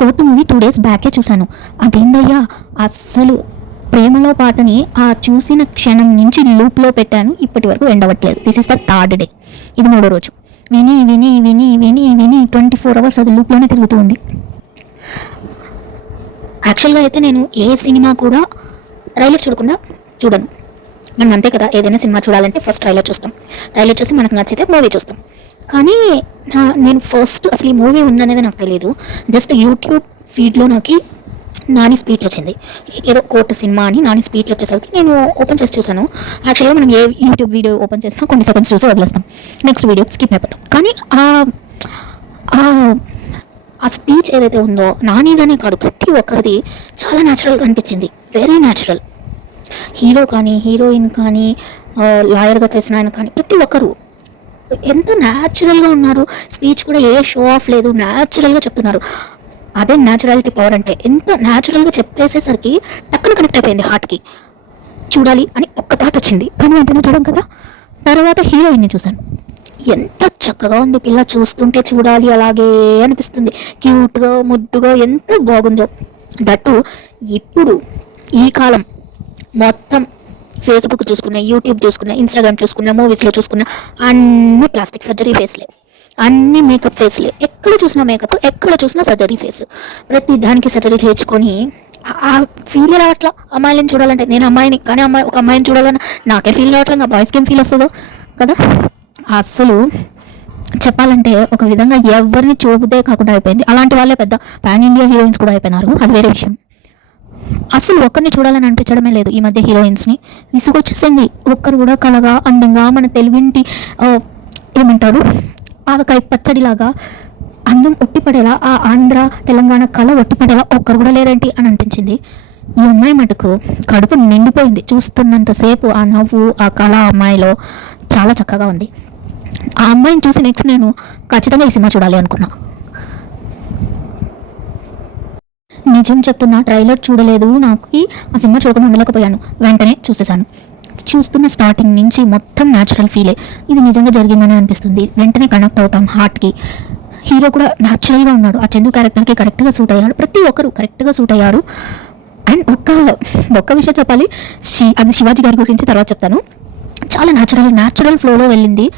Court movie 2 days బ్యాకే చూశాను. అదేందయ్యా అస్సలు ప్రేమలో పాటని ఆ చూసిన క్షణం నుంచి లూప్లో పెట్టాను. ఇప్పటి వరకు ఎండ్ అవ్వట్లేదు. This is the 3rd day. ఇది 3వ రోజు. విని విని విని విని విని 24 hours అది లూప్లోనే తిరుగుతూ ఉంది. యాక్చువల్గా అయితే నేను ఏ సినిమా కూడా ట్రైలర్ చూడకుండా చూడను. మనం అంతే కదా, ఏదైనా సినిమా చూడాలంటే ఫస్ట్ ట్రైలర్ చూస్తాం. ట్రైలర్ చూసి మనకు నచ్చితే మూవీ చూస్తాం. కానీ నేను ఫస్ట్ అసలు ఈ మూవీ ఉందనేది నాకు తెలియదు. జస్ట్ యూట్యూబ్ ఫీడ్లో నాకు నాని స్పీచ్ వచ్చింది. ఏదో కోర్టు సినిమా అని నాని స్పీచ్ వచ్చేసరికి నేను ఓపెన్ చేసి చూసాను. యాక్చువల్గా మనం ఏ యూట్యూబ్ వీడియో ఓపెన్ చేసినా కొన్ని సెకండ్స్ చూసి వదిలేస్తాం, నెక్స్ట్ వీడియో స్కిప్ అయిపోతాం. కానీ ఆ స్పీచ్ ఏదైతే ఉందో నానిదనే కాదు ప్రతి ఒక్కరిది చాలా న్యాచురల్గా అనిపించింది. Very natural. హీరో కానీ హీరోయిన్ కానీ లాయర్గా చేసిన ఆయన కానీ ప్రతి ఒక్కరు ఎంత న్యాచురల్గా ఉన్నారు. స్పీచ్ కూడా ఏ షో ఆఫ్ లేదు, న్యాచురల్గా చెప్తున్నారు. అదే న్యాచురాలిటీ పవర్ అంటే. ఎంత న్యాచురల్గా చెప్పేసేసరికి టక్కున కనెక్ట్ అయిపోయింది హార్ట్కి. చూడాలి అని ఒక్క థాట్ వచ్చింది, కానీ వెంటనే చూడం కదా. తర్వాత హీరోయిన్ని చూశాను. ఎంత చక్కగా ఉంది పిల్ల, చూస్తుంటే చూడాలి అలాగే అనిపిస్తుంది. క్యూట్గా ముద్దుగా ఎంత బాగుందో. దట్టు ఇప్పుడు ఈ కాలం మొత్తం ఫేస్బుక్ చూసుకున్నా, యూట్యూబ్ చూసుకున్నా, ఇన్స్టాగ్రామ్ చూసుకున్నా, మూవీస్లో చూసుకున్నా అన్ని ప్లాస్టిక్ సర్జరీ ఫేస్లే, అన్ని మేకప్ ఫేస్లే. ఎక్కడ చూసినా మేకప్, ఎక్కడ చూసినా సర్జరీ ఫేస్. ప్రతి దానికి సర్జరీ చేయించుకొని ఆ ఫీల్ రావట్లా. అమ్మాయిని చూడాలంటే నేను అమ్మాయిని, కానీ ఒక అమ్మాయిని చూడాలన్నా నాకే ఫీల్ రావట్లేదు. ఆ బాయ్స్కి ఏం ఫీల్ వస్తుందో కదా. అసలు చెప్పాలంటే ఒక విధంగా ఎవరిని చూపుతే కాకుండా అయిపోయింది. అలాంటి వాళ్ళే పెద్ద పాన్ ఇండియా హీరోయిన్స్ కూడా అయిపోయినారు, అది వేరే విషయం. అసలు ఒక్కరిని చూడాలని అనిపించడమే లేదు ఈ మధ్య హీరోయిన్స్ని. విసుగొచ్చేసింది. ఒక్కరు కూడా కలగా అందంగా మన తెలుగింటి ఏమంటారు ఆవకాయ పచ్చడిలాగా అందం ఒట్టిపడేలా, ఆ ఆంధ్ర తెలంగాణ కళ ఒట్టిపడేలా ఒక్కరు కూడా లేరేంటి అని అనిపించింది. ఈ అమ్మాయి మటుకు కడుపు నిండిపోయింది చూస్తున్నంతసేపు. ఆ నవ్వు, ఆ కళ అమ్మాయిలో చాలా చక్కగా ఉంది. ఆ అమ్మాయిని చూసి నెక్స్ట్ నేను ఖచ్చితంగా ఈ సినిమా చూడాలి అనుకున్నా. నిజం చెప్తున్నా, ట్రైలర్ చూడలేదు, నాకు ఆ సినిమా చూడకుండా ఉండలేకపోయాను. వెంటనే చూసేసాను. చూస్తున్న స్టార్టింగ్ నుంచి మొత్తం న్యాచురల్ ఫీలే. ఇది నిజంగా జరిగిందని అనిపిస్తుంది. వెంటనే కనెక్ట్ అవుతాం హార్ట్కి. హీరో కూడా న్యాచురల్గా ఉన్నాడు. ఆ చందు క్యారెక్టర్కి కరెక్ట్గా సూట్ అయ్యాడు. ప్రతి ఒక్కరు కరెక్ట్గా సూట్ అయ్యారు. అండ్ ఒక్క విషయం చెప్పాలి, అది శివాజీ గారి గురించి తర్వాత చెప్తాను. చాలా న్యాచురల్ ఫ్లోలో వెళ్ళింది.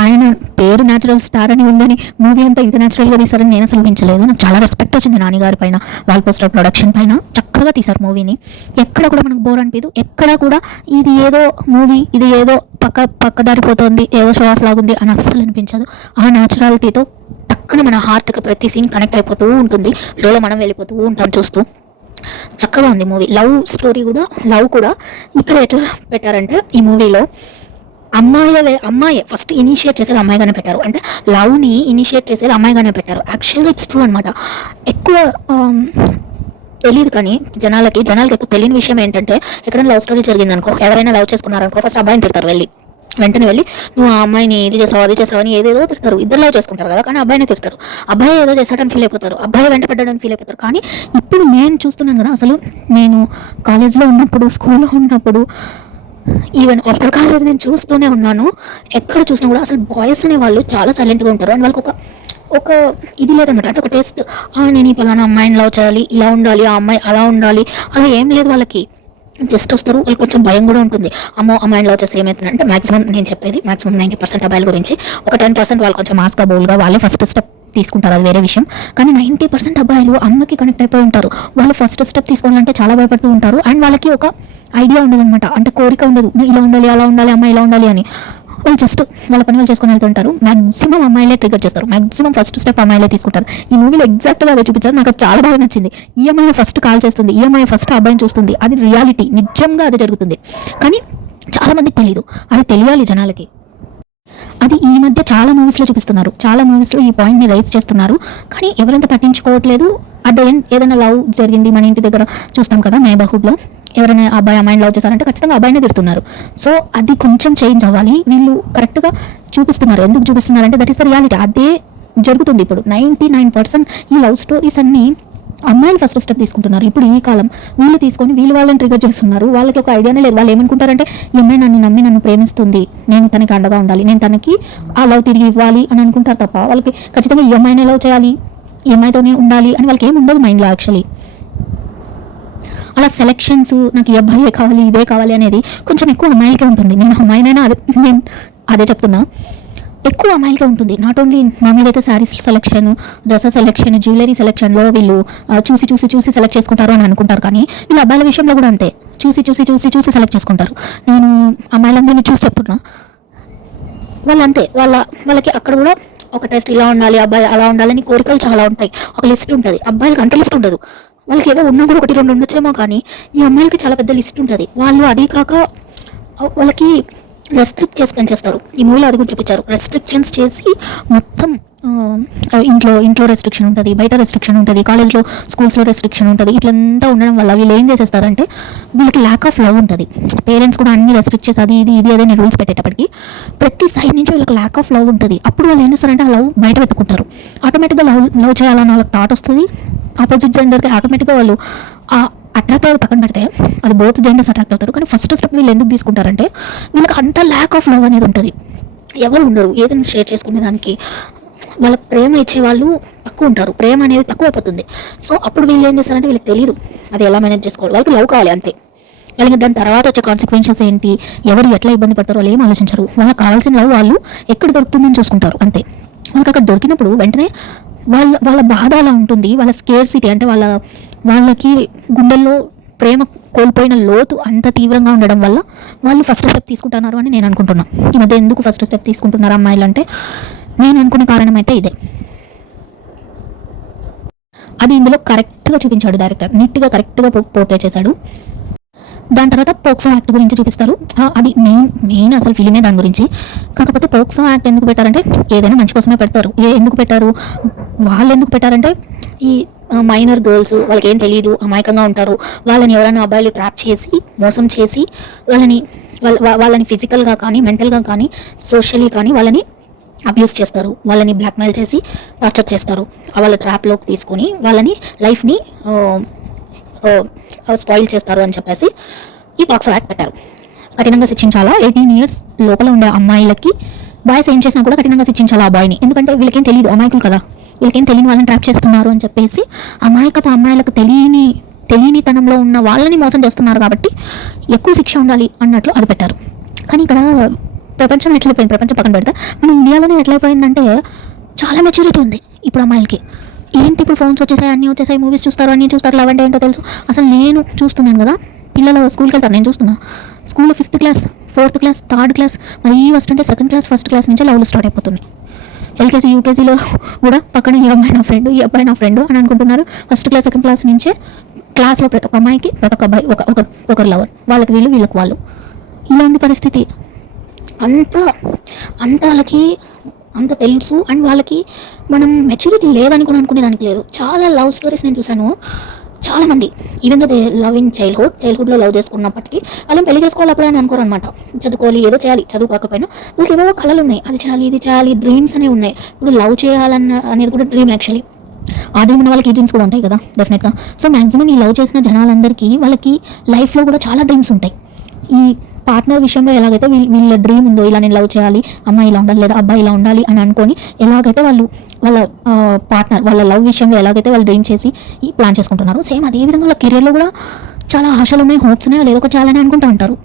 ఆయన పేరు న్యాచురల్ స్టార్ అని ఉందని మూవీ అంతా ఇంత న్యాచురల్గా తీశారని నేను అసలు ఊహించలేదు. నాకు చాలా రెస్పెక్ట్ వచ్చింది నాని గారి పైన, వాల్ పోస్టర్ ప్రొడక్షన్ పైన. చక్కగా తీశారు మూవీని. ఎక్కడ కూడా మనకు బోర్ అనిపించదు. ఎక్కడ కూడా ఇది ఏదో మూవీ, ఇది ఏదో పక్కదారిపోతుంది, ఏదో షో ఆఫ్ లాగుంది అని అస్సలు అనిపించదు. ఆ న్యాచురాలిటీతో టక్కున మన హార్ట్కి ప్రతి సీన్ కనెక్ట్ అయిపోతూ ఉంటుంది. ఫ్లోలో మనం వెళ్ళిపోతూ ఉంటాం చూస్తూ. చక్కగా ఉంది మూవీ. లవ్ కూడా ఇక్కడ ఎట్లా పెట్టారంటే ఈ మూవీలో అమ్మాయి ఫస్ట్ ఇనిషియేట్ చేసేది అమ్మాయిగానే పెట్టారు. అంటే లవ్ని ఇనిషియేట్ చేసేది అమ్మాయిగానే పెట్టారు. యాక్చువల్గా ఇట్స్ ట్రూ అనమాట. ఎక్కువ తెలియదు కానీ జనాలకి ఎక్కువ తెలియని విషయం ఏంటంటే, ఎక్కడైనా లవ్ స్టోరీ జరిగిందనుకో, ఎవరైనా లవ్ చేసుకున్నారనుకో, ఫస్ట్ అబ్బాయిని తిడతారు. వెంటనే వెళ్ళి నువ్వు ఆ అమ్మాయిని ఇది చేసావు అది చేసావు అని ఏదేదో తిడతారు. ఇద్దరు లవ్ చేసుకుంటారు కదా, కానీ అబ్బాయిని తిడతారు. అబ్బాయి ఏదో చేశాడని ఫీల్ అయిపోతారు, అబ్బాయి వెంట పడ్డాడని ఫీల్ అయిపోతారు. కానీ ఇప్పుడు నేను చూస్తున్నాను కదా, అసలు నేను కాలేజ్లో ఉన్నప్పుడు, స్కూల్లో ఉన్నప్పుడు, ఈవెన్ ఆఫ్టర్ కాలేజ్ నేను చూస్తూనే ఉన్నాను. ఎక్కడ చూసినా కూడా అసలు బాయ్స్ అనే వాళ్ళు చాలా సైలెంట్గా ఉంటారు. అండ్ వాళ్ళకి ఒక ఇది లేదన్నమాట. అంటే ఒక టేస్ట్, నేను ఈ పలానా అమ్మాయిని లవ్ చేయాలి, ఇలా ఉండాలి, ఆ అమ్మాయి అలా ఉండాలి, అలా ఏం లేదు వాళ్ళకి. జస్ట్ వస్తారు. వాళ్ళకి కొంచెం భయం కూడా ఉంటుంది. అమ్మో అమ్మాయిని లవ్ చేస్తే ఏమవుతుంది అంటే, నేను చెప్పేది మాక్సిమం 90% అబ్బాయిల గురించి. ఒక 10% వాళ్ళు కొంచెం మాస్గా బోల్గా వాళ్ళే ఫస్ట్ స్టెప్ తీసుకుంటారు, అది వేరే విషయం. కానీ 90% అబ్బాయిలు అమ్మకి కనెక్ట్ అయిపోయి ఉంటారు. వాళ్ళు ఫస్ట్ స్టెప్ తీసుకోవాలంటే చాలా భయపడుతూ ఉంటారు. అండ్ వాళ్ళకి ఒక ఐడియా ఉండదు అనమాట. అంటే కోరిక ఉండదు, ఇలా ఉండాలి అలా ఉండాలి అమ్మాయి ఇలా ఉండాలి అని. వాళ్ళు జస్ట్ వాళ్ళ పని వాళ్ళు చేసుకొని వెళ్తుంటారు. మ్యాక్సిమం అమ్మాయిలే ట్రిగర్ చేస్తారు. మ్యాక్సిమం ఫస్ట్ స్టెప్ అమ్మాయిలే తీసుకుంటారు. ఈ మూవీలో ఎగ్జాక్ట్గా అదే చూపించారు. నాకు చాలా బాగా నచ్చింది. ఈ అమ్మాయి ఫస్ట్ కాల్ చేస్తుంది, ఈ అమ్మాయి ఫస్ట్ అబ్బాయిని చూస్తుంది. అది రియాలిటీ, నిజంగా అదే జరుగుతుంది. కానీ చాలా మందికి తెలియదు. అది తెలియాలి జనాలకి. అది ఈ మధ్య చాలా మూవీస్లో చూపిస్తున్నారు. చాలా మూవీస్లో ఈ పాయింట్ని రైజ్ చేస్తున్నారు. కానీ ఎవరంతా పట్టించుకోవట్లేదు. అట్ ద ఎండ్ ఏదైనా లవ్ జరిగింది మన ఇంటి దగ్గర చూస్తాం కదా, నైబర్హుడ్లో ఎవరైనా అబ్బాయి అమ్మాయిని లవ్ చేశారంటే ఖచ్చితంగా అబ్బాయినే తిడుతున్నారు. సో అది కొంచెం చేంజ్ అవ్వాలి. వీళ్ళు కరెక్ట్గా చూపిస్తున్నారు. ఎందుకు చూపిస్తున్నారంటే దట్ ఈస్ ద రియాలిటీ. అదే జరుగుతుంది ఇప్పుడు. 99% ఈ లవ్ స్టోరీస్ అన్నీ అమ్మాయిలు ఫస్ట్ స్టెప్ తీసుకుంటున్నారు. ఇప్పుడు ఈ కాలం వీళ్ళు తీసుకొని వాళ్ళని ట్రిగర్ చేస్తున్నారు. వాళ్ళకి ఒక ఐడియానే లేదు. వాళ్ళు ఏమనుకుంటారంటే, ఈ అమ్మాయి నన్ను నమ్మి నన్ను ప్రేమిస్తుంది, నేను తనకి అండగా ఉండాలి, నేను తనకి ఆ లవ్ తిరిగి ఇవ్వాలి అని అనుకుంటారు తప్ప వాళ్ళకి ఖచ్చితంగా ఈ అమ్మాయినే లవ్ చేయాలి, ఈ అమ్మాయితోనే ఉండాలి అని వాళ్ళకి ఏమి ఉండదు మైండ్లో యాక్చువల్లీ. అలా సెలెక్షన్స్ నాకు ఈ అబ్బాయే కావాలి ఇదే కావాలి అనేది కొంచెం ఎక్కువ అమ్మాయిలకే ఉంటుంది. నేను అమ్మాయినైనా నేను అదే చెప్తున్నా, ఎక్కువ అమ్మాయిలకే ఉంటుంది. నాట్ ఓన్లీ మామూలుగా అయితే sarees selection, dresses selection, jewellery సెలెక్షన్లో వీళ్ళు చూసి సెలెక్ట్ చేసుకుంటారు అని అనుకుంటారు. కానీ వీళ్ళు అబ్బాయిల విషయంలో కూడా అంతే, చూసి సెలెక్ట్ చేసుకుంటారు. నేను అమ్మాయిలందరినీ చూసి చెప్తున్నా, వాళ్ళు అంతే. వాళ్ళకి అక్కడ కూడా ఒక టెస్ట్ ఇలా ఉండాలి, అబ్బాయి అలా ఉండాలని కోరికలు చాలా ఉంటాయి. ఒక లిస్ట్ ఉంటుంది. అబ్బాయిలకి అంత లిస్ట్ ఉండదు. వాళ్ళకి ఏదో ఉన్నా కూడా 1-2 ఉండొచ్చేమో, కానీ ఈ అమ్మాయిలకి చాలా పెద్ద లిస్ట్ ఉంటుంది. వాళ్ళు అదే కాక వాళ్ళకి రెస్ట్రిక్ట్ చేసి పనిచేస్తారు. ఈ మూవీలో అది కూడా చూపించారు. రెస్ట్రిక్షన్స్ చేసి మొత్తం ఇంట్లో రెస్ట్రిక్షన్ ఉంటుంది, బయట రెస్ట్రిక్షన్ ఉంటుంది, కాలేజ్లో స్కూల్స్లో రెస్ట్రిక్షన్ ఉంటుంది. ఇట్లంతా ఉండడం వల్ల వీళ్ళు ఏం చేసేస్తారంటే వీళ్ళకి ల్యాక్ ఆఫ్ లవ్ ఉంటుంది. పేరెంట్స్ కూడా అన్ని రెస్ట్రిక్ట్ చేసి అది అదే రూల్స్ పెట్టేటప్పటికి ప్రతి సైడ్ నుంచి వీళ్ళకి ల్యాక్ ఆఫ్ లవ్ ఉంటుంది. అప్పుడు వాళ్ళు ఏం చేస్తారంటే ఆ లవ్ బయట వెతుకుంటారు. ఆటోమేటిక్గా లవ్ చేయాలని వాళ్ళకి థాట్ వస్తుంది. ఆపోజిట్ జెండర్కి ఆటోమేటిక్గా వాళ్ళు అట్రాక్ట్ అయ్యి పక్కన పెడితే అది బోత్ జెండర్స్ అట్రాక్ట్ అవుతారు. కానీ ఫస్ట్ స్టెప్ వీళ్ళు ఎందుకు తీసుకుంటారంటే వీళ్ళకి అంత ల్యాక్ ఆఫ్ లవ్ అనేది ఉంటుంది. ఎవరు ఉండరు ఏదైనా షేర్ చేసుకునే దానికి. వాళ్ళ ప్రేమ ఇచ్చేవాళ్ళు తక్కువ ఉంటారు, ప్రేమ అనేది తక్కువ అయిపోతుంది. సో అప్పుడు వీళ్ళు ఏం చేస్తారంటే వీళ్ళకి తెలియదు అది ఎలా మేనేజ్ చేసుకోవాలి. వాళ్ళకి లవ్ కావాలి అంతే. వాళ్ళకి దాని తర్వాత వచ్చే కాన్సిక్వెన్సెస్ ఏంటి, ఎవరు ఎట్లా ఇబ్బంది పడతారో వాళ్ళు ఏం ఆలోచించరు. వాళ్ళకి కావాల్సిన లవ్ వాళ్ళు ఎక్కడ దొరుకుతుందని చూసుకుంటారు అంతే. వాళ్ళకి అక్కడ దొరికినప్పుడు వెంటనే వాళ్ళ బాధ అలా ఉంటుంది. వాళ్ళ స్కేర్సిటీ అంటే వాళ్ళకి గుండెల్లో ప్రేమ కోల్పోయిన లోతు అంత తీవ్రంగా ఉండడం వల్ల వాళ్ళు ఫస్ట్ స్టెప్ తీసుకుంటున్నారు అని నేను అనుకుంటున్నాను. ఈ మధ్య ఎందుకు ఫస్ట్ స్టెప్ తీసుకుంటున్నారు అమ్మాయిలు అంటే నేను అనుకునే కారణం అయితే ఇదే. అది ఇందులో కరెక్ట్గా చూపించాడు డైరెక్టర్, నీట్గా కరెక్ట్గా పోర్ట్రే చేశాడు. దాని తర్వాత పోక్సో యాక్ట్ గురించి చూపిస్తారు. అది మెయిన్ అసలు ఫిలిమే దాని గురించి. కాకపోతే పోక్సో యాక్ట్ ఎందుకు పెట్టారంటే ఏదైనా మంచి కోసమే పెడతారు. ఎందుకు పెట్టారు, వాళ్ళు ఎందుకు పెట్టారంటే ఈ మైనర్ గర్ల్స్ వాళ్ళకి ఏం తెలియదు, అమాయకంగా ఉంటారు. వాళ్ళని ఎవరైనా అబ్బాయిలు ట్రాప్ చేసి మోసం చేసి వాళ్ళని ఫిజికల్గా కానీ మెంటల్గా కానీ సోషల్లీ కానీ వాళ్ళని అబ్యూస్ చేస్తారు. వాళ్ళని బ్లాక్మెయిల్ చేసి టార్చర్ చేస్తారు. వాళ్ళ ట్రాప్లోకి తీసుకొని వాళ్ళని లైఫ్ని స్పాయిల్ చేస్తారు అని చెప్పేసి ఈ పాక్సో యాక్ట్ పెట్టారు. కఠినంగా శిక్షించాలా, 18 years లోపల ఉండే అమ్మాయిలకి బాయ్స్ ఏం చేసినా కూడా కఠినంగా శిక్షించాలా ఆ బాయ్ని. ఎందుకంటే వీళ్ళకేం తెలియదు, అమాయకులు కదా, వీళ్ళకేం తెలియని వాళ్ళని ట్రాప్ చేస్తున్నారు అని చెప్పేసి అమాయకపు అమ్మాయిలకు తెలియనితనంలో ఉన్న వాళ్ళని మోసం చేస్తున్నారు కాబట్టి ఎక్కువ శిక్ష ఉండాలి అన్నట్లు అది పెట్టారు. కానీ ఇక్కడ ప్రపంచం ఎట్లయిపోయింది, ప్రపంచం పక్కన పెడితే మన ఇండియాలోనే ఎట్లయిపోయిందంటే చాలా మెచ్యూరిటీ ఉంది ఇప్పుడు అమ్మాయిలకి. ఏంటి ఇప్పుడు ఫోన్స్ వచ్చేసాయి, అన్నీ వచ్చేసాయి, మూవీస్ చూస్తారు, అన్నీ చూస్తారు, లవ్ అంటే ఏంటో తెలుసు. అసలు నేను చూస్తున్నాను కదా, పిల్లలు స్కూల్కి వెళ్తారు, నేను చూస్తున్నా. స్కూల్లో 5th class, 4th class, 3rd class, మరి ఈ వస్తుంటే 2nd class, 1st class నుంచే లవ్లు స్టార్ట్ అయిపోతున్నాయి. LKG, UKGలో కూడా పక్కన ఈ అమ్మాయి నా ఫ్రెండ్, ఈ అబ్బాయి నా ఫ్రెండ్ అని అనుకుంటున్నారు. 1st class, 2nd class నుంచే క్లాస్లో ప్రతి ఒక్క అమ్మాయికి ప్రతి ఒక్క అబ్బాయి ఒకరు లవర్, వాళ్ళకి వీళ్ళకి వాళ్ళు. ఇలా ఉంది పరిస్థితి. అంత వాళ్ళకి అంత తెలుసు. అండ్ వాళ్ళకి మనం మెచ్యూరిటీ లేదని కూడా అనుకునేదానికి లేదు. చాలా లవ్ స్టోరీస్ నేను చూశాను. చాలామంది even though they love in చైల్డ్హుడ్లో లవ్ చేసుకున్నప్పటికీ వాళ్ళని పెళ్లి చేసుకోవాలి అప్పుడే అని అనుకోరు అనమాట. చదువుకోవాలి, ఏదో చేయాలి, చదువు కాకపోయినా వాళ్ళకి ఏవో కళలు ఉన్నాయి, అది చేయాలి, ఇది చేయాలి, డ్రీమ్స్ అనేవి ఉన్నాయి. ఇప్పుడు లవ్ అనేది కూడా డ్రీమ్ యాక్చువల్లీ. ఆ డ్రీమ్ ఉన్న వాళ్ళకి ఈ డ్రీమ్స్ కూడా ఉంటాయి కదా డెఫినెట్గా. సో మ్యాక్సిమం ఈ లవ్ చేసిన జనాలందరికీ వాళ్ళకి లైఫ్లో కూడా చాలా డ్రీమ్స్ ఉంటాయి. ఈ పార్ట్నర్ విషయంలో ఎలాగైతే వీళ్ళ డ్రీమ్ ఉందో, ఇలా నేను లవ్ చేయాలి, అమ్మాయి ఇలా ఉండాలి లేదా అబ్బాయి ఇలా ఉండాలి అని అనుకొని ఎలాగైతే వాళ్ళ పార్ట్నర్ వాళ్ళ లవ్ విషయంలో ఎలాగైతే వాళ్ళు డ్రీమ్ చేసి ఈ ప్లాన్ చేసుకుంటున్నారు, సేమ్ అదేవిధంగా వాళ్ళ కెరియర్లో కూడా చాలా ఆశలు ఉన్నాయి, హోప్స్ ఉన్నాయి, ఏదో ఒకటి చేయాలని అనుకుంటూ ఉంటారు.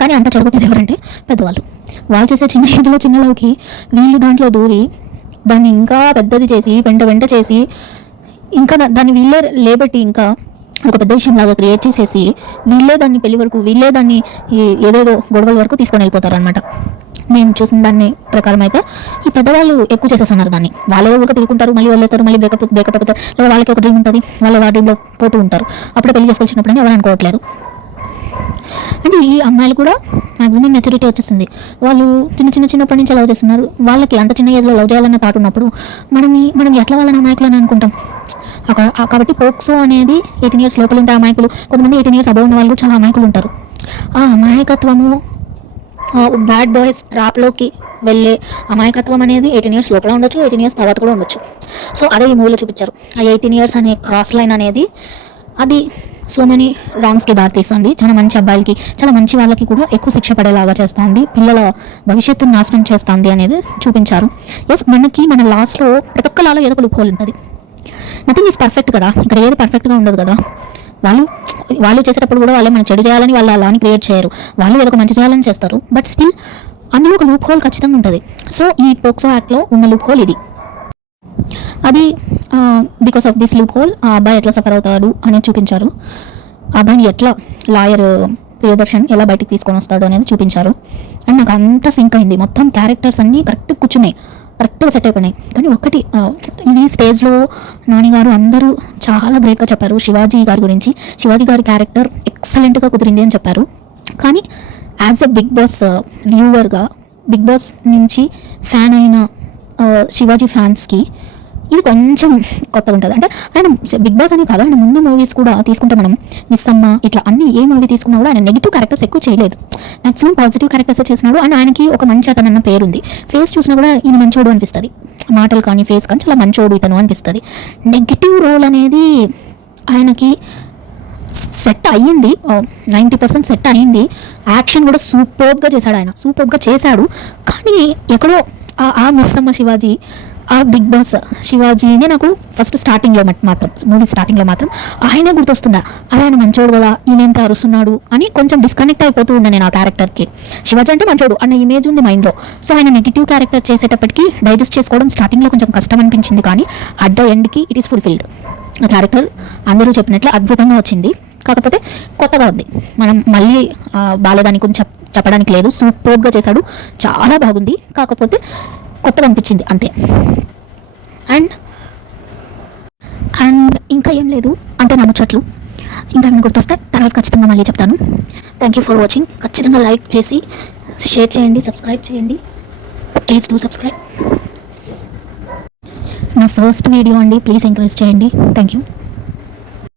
కానీ అంత చెడగొట్టేది ఎవరంటే పెద్దవాళ్ళు. వాళ్ళు చేసే చిన్న ఏజ్లో చిన్న లవ్కి వీళ్ళు దాంట్లో దూరి దాన్ని ఇంకా పెద్దది చేసి వెంట చేసి ఇంకా దాన్ని వీళ్ళే లేబెట్టి ఇంకా ఒక పెద్ద విషయం లాగా క్రియేట్ చేసేసి వీళ్ళే దాన్ని పెళ్లి వరకు, వీళ్ళే దాన్ని ఏదేదో గొడవల వరకు తీసుకొని వెళ్ళిపోతారనమాట. నేను చూసిన దాన్ని ప్రకారం అయితే ఈ పెద్దవాళ్ళు ఎక్కువ చేసేస్తున్నారు దాన్ని. వాళ్ళే ఊరికే తిరుగుకుంటారు, మళ్ళీ వదిలేస్తారు, మళ్ళీ బ్రేకప్ అవుతారు, లేదా వాళ్ళకి ఒక డ్రీమ్ ఉంటుంది, వాళ్ళు ఆ డ్రీమ్లో పోతూ ఉంటారు. అప్పుడే పెళ్లి చేసుకొచ్చినప్పుడని ఎవరు అనుకోవట్లేదు. అంటే ఈ అమ్మాయిలు కూడా మ్యాక్సిమం మెచ్యూరిటీ వచ్చేసింది. వాళ్ళు చిన్నప్పటి నుంచి లవ్ చేస్తున్నారు. వాళ్ళకి అంత చిన్న ఏజ్లో లవ్ చేయాలన్న థాట్ ఉన్నప్పుడు మనం ఎట్లా వాళ్ళని అమాయకులు అని అనుకుంటాం. కాబట్టి పోక్సో అనేది 18 years లోపల ఉంటే అమాయకులు, కొంతమంది 18 years అబౌవ్ ఉన్న వాళ్ళు కూడా చాలా అమాయకులు ఉంటారు. ఆ అమాయకత్వము బ్యాడ్ బాయ్స్ ట్రాప్లోకి వెళ్ళే అమాయకత్వం అనేది 18 years లోపల ఉండొచ్చు, 18 years తర్వాత కూడా ఉండొచ్చు. సో అదే ఈ మూవీలో చూపించారు. ఆ 18 years అనే క్రాస్ లైన్ అనేది అది సో మెనీ రాంగ్స్కి దారితీస్తుంది. చాలా మంచి అబ్బాయిలకి, చాలా మంచి వాళ్ళకి కూడా ఎక్కువ శిక్ష పడేలాగా చేస్తుంది, పిల్లల భవిష్యత్తును నాశనం చేస్తుంది అనేది చూపించారు. ఎస్, మన లాస్ట్లో ప్రతి ఒక్క లాలో ఏదో ఒక లూప్ హోల్ ఉంటుంది. నథింగ్ ఈజ్ పర్ఫెక్ట్ కదా, ఇక్కడ ఏది పర్ఫెక్ట్గా ఉండదు కదా. వాళ్ళు వాళ్ళు చేసేటప్పుడు కూడా వాళ్ళే మనం చెడు చేయాలని వాళ్ళు అలాని క్రియేట్ చేయరు, వాళ్ళు ఏదో ఒక మంచి చేయాలని చేస్తారు. బట్ స్టిల్ అందులో ఒక లూప్ హోల్ ఖచ్చితంగా ఉంటుంది. సో ఈ పోక్సో యాక్ట్లో ఉన్న లూప్ హోల్ ఇది. అది because of this loop whole ఆ అబ్బాయి ఎట్లా సఫర్ అవుతాడు అనేది చూపించారు. ఆ అబ్బాయిని ఎట్లా లాయర్ ప్రియదర్శన్ ఎలా బయటికి తీసుకొని వస్తాడు అనేది చూపించారు. అండ్ నాకు అంత సింక్ అయింది, మొత్తం క్యారెక్టర్స్ అన్నీ కరెక్ట్గా కూర్చున్నాయి, కరెక్ట్గా సెట్ అయిపోయినాయి. కానీ ఒక్కటి ఇది స్టేజ్లో నాని గారు అందరూ చాలా గ్రేట్గా చెప్పారు శివాజీ గారి గురించి. శివాజీ గారి క్యారెక్టర్ ఎక్సలెంట్గా కుదిరింది అని చెప్పారు. కానీ యాజ్ అ బిగ్ బాస్ వ్యూవర్గా, బిగ్ బాస్ నుంచి ఫ్యాన్ అయిన శివాజీ ఫ్యాన్స్కి ఇది కొంచెం కొత్తగా ఉంటుంది. అంటే ఆయన బిగ్ బాస్ అని కాదు, ఆయన ముందు మూవీస్ కూడా తీసుకుంటే మనం మిస్సమ్మ ఇట్లా అన్ని ఏ మూవీ తీసుకున్నా కూడా ఆయన నెగిటివ్ క్యారెక్టర్స్ ఎక్కువ చేయలేదు, మ్యాక్సిమం పాజిటివ్ క్యారెక్టర్స్ చేసినాడు. అండ్ ఆయనకి ఒక మంచి అతను అన్న పేరుంది. ఫేస్ చూసినా కూడా ఈయన మంచోడు అనిపిస్తుంది, మాటలు కానీ ఫేస్ కానీ చాలా మంచోడు ఇతను అనిపిస్తుంది. నెగిటివ్ రోల్ అనేది ఆయనకి సెట్ అయ్యింది, 90% సెట్ అయ్యింది. యాక్షన్ కూడా సూపర్గా చేశాడు, ఆయన సూపర్గా చేశాడు. కానీ ఎక్కడో ఆ మిస్సమ్మ శివాజీ, ఆ బిగ్ బాస్ శివాజీనే నాకు ఫస్ట్ స్టార్టింగ్లో మాత్రం, మూవీ స్టార్టింగ్లో మాత్రం ఆయనే గుర్తొస్తున్నా. అదే ఆయన మంచోడు కదా, ఈయన ఎంత అరుస్తున్నాడు అని కొంచెం డిస్కనెక్ట్ అయిపోతూ ఉన్నా నేను ఆ క్యారెక్టర్కి. శివాజీ అంటే మంచోడు అన్న ఇమేజ్ ఉంది మైండ్లో. సో ఆయన నెగిటివ్ క్యారెక్టర్ చేసేటప్పటికి డైజెస్ట్ చేసుకోవడం స్టార్టింగ్లో కొంచెం కష్టం అనిపించింది. కానీ అట్ ద ఎండ్కి ఇట్ ఈస్ ఫుల్ఫిల్డ్. ఆ క్యారెక్టర్ అందరూ చెప్పినట్లు అద్భుతంగా వచ్చింది. కాకపోతే కొత్తగా ఉంది, మనం మళ్ళీ బాలేదాని గురించి చెప్పడానికి లేదు. సూపర్గా చేశాడు, చాలా బాగుంది. కాకపోతే కొత్తగా అనిపించింది అంతే. అండ్ ఇంకా ఏం లేదు, అంతే నా ముచ్చట్లు. ఇంకా ఏమైనా గుర్తొస్తే తర్వాత ఖచ్చితంగా మళ్ళీ చెప్తాను. Thank you for watching. ఖచ్చితంగా లైక్ చేసి షేర్ చేయండి, సబ్స్క్రైబ్ చేయండి. Please do subscribe. నా ఫస్ట్ వీడియో అండి, ప్లీజ్ ఎంకరేజ్ చేయండి. Thank you.